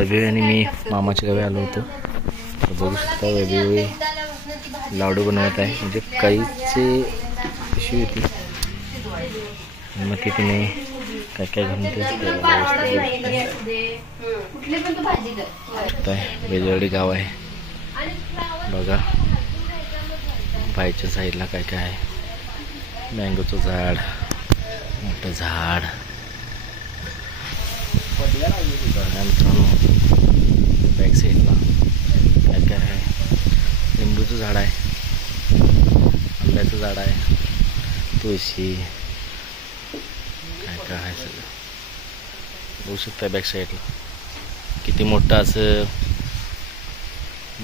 वैभवी आणि मी मामाच्या गावी आलो होतो. तर बघू शकता वैभवी लाडू बनवत आहे. म्हणजे काहीची पिशवी होती मग ती तिने काय काय घालून वेगवेगळी गाव आहे बघा. बाईच्या साईडला काय काय आहे. मँगोचं झाड, मोठं झाड, मित्रांनो बॅक साईडला काय काय आहे. लिंबूचं झाड आहे, आंब्याचं झाड आहे, तुळशी, काय काय आहे सगळं बघू शकता. बॅक साईडला किती मोठं असं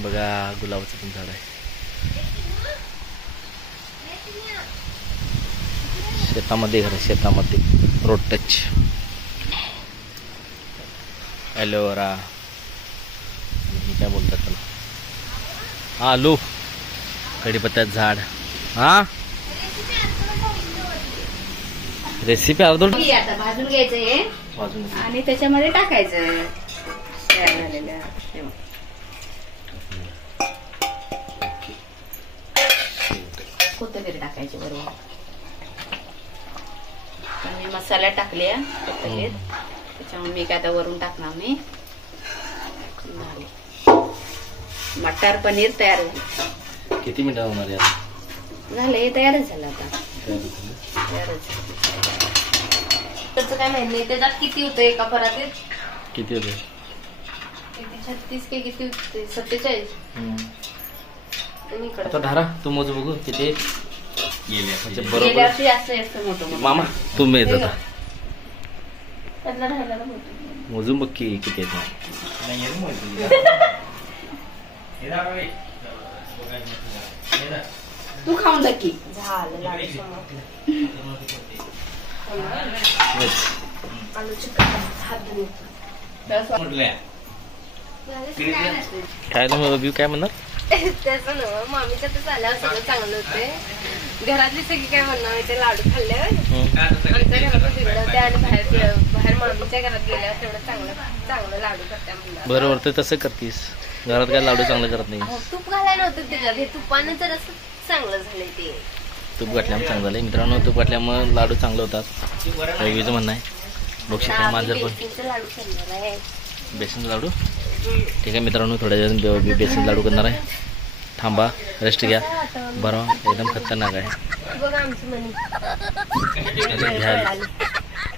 बघा. गुलाबाचं पण झाड आहे. शेतामध्ये घर, शेतामध्ये रोड टच. ॲलोवेरा, हे काय बोलतात त्याला, आलू, कढीपत्त्याचं झाड. हा रेसिपी अर्धवट आता भाजून घ्यायचं हे आणि त्याच्यामध्ये टाकायचं तयार झालेलं. कोथिंबीर टाकायची बरोबर. मी मसाला टाकले कोथिंबीर, त्याच्यामुळे मी काय आता वरून टाकणार नाही. मटार पनीर तयार झाले. किती मिनिटं होणार यार? झाले, तयारच झालं आता. तयारच त्याचं काय माहिती नाही. त्याच्यात किती होतं एका परातीत? किती होते? 36 के किती होते? 47. आता धारा तू मोज बघू किती म्हणजे बरोबर असं मोठं. मामा तुम्ही येत होता त्यातला राहिला मोजून बघ की किती येत. तू खाऊन जा की. झालं काय ना काय म्हणणार त्याचं ना मामीच्या तर झाल्यावर सगळं चांगलं होते. घरातली सगळी काय म्हणणार ते लाडू खाल्ल्यावर आमच्या घरात बिघडलं होते आणि बाहेर मामीच्या घरात गेल्यावर तेवढं चांगलं लाडू करते म्हणणार. बरोबर ते तसं करतीस. घरात काय लाडू चांगलं करत नाही. तूप घालायला नव्हतं त्याच्यात, हे तुपानं तर असं चांगलं झालंय. ते तूप घातल्यामुळे चांगलं झालंय मित्रांनो. तूप घातल्यामुळे लाडू चांगले होतात रवीचं म्हणणं आहे. बघू शकता माझं पण लाडू करणार आहे. बेसन लाडू. ठीक आहे मित्रांनो, थोड्या वेळ बेसन लाडू करणार आहे. थांबा, रेस्ट घ्या. बरं एकदम खतरनाक आहे.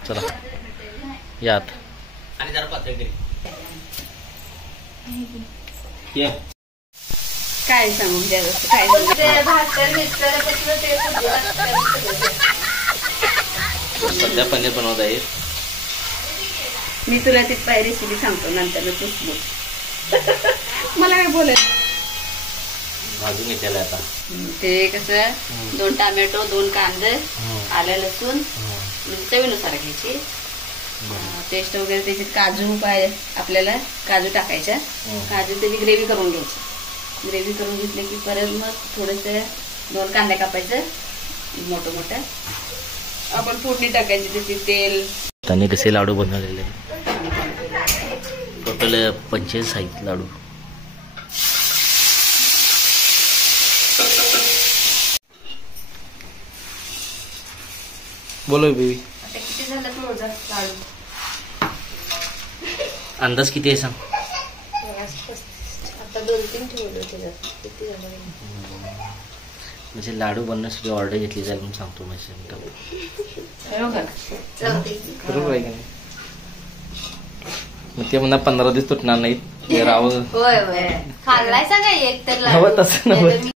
चला यात काय सांगू काय सध्या पनीर बनवत आहे. मी तुला ती रेसिपी सांगतो नंतर. मला काय बोलायचं. भाजून घेतलेलं आता ते कसं 2 टोमॅटो, 2 कांदे, आलं लसूण म्हणजे चवीनुसार घ्यायची. पेस्ट वगैरे त्याची. काजू आपल्याला काजू टाकायच्या. काजू त्याची ग्रेव्ही करून घ्यायची. ग्रेव्ही करून घेतली की परत मग थोडस 2 कांदे कापायचं मोठं मोठं. आपण फोडणी टाकायची त्याची. तेल. त्यांनी कसे लाडू बनवलेले टोटल 45 आहेत लाडू. बोलो बेबी. आता किती झालं मोजा लाडू? अंदाज किती आहे सांग. आता 2-3 ठेवले होते. किती झालं म्हणजे लाडू बनवण्यासाठी ऑर्डर घेतली जाईल म्हणून सांगतो. बरोबर आहे का नाही. मग ते म्हणा 15 दिवस तुटणार नाहीत. राव होय होय खाल्लाय सांगा एक तर हवं तसं नव्हतं.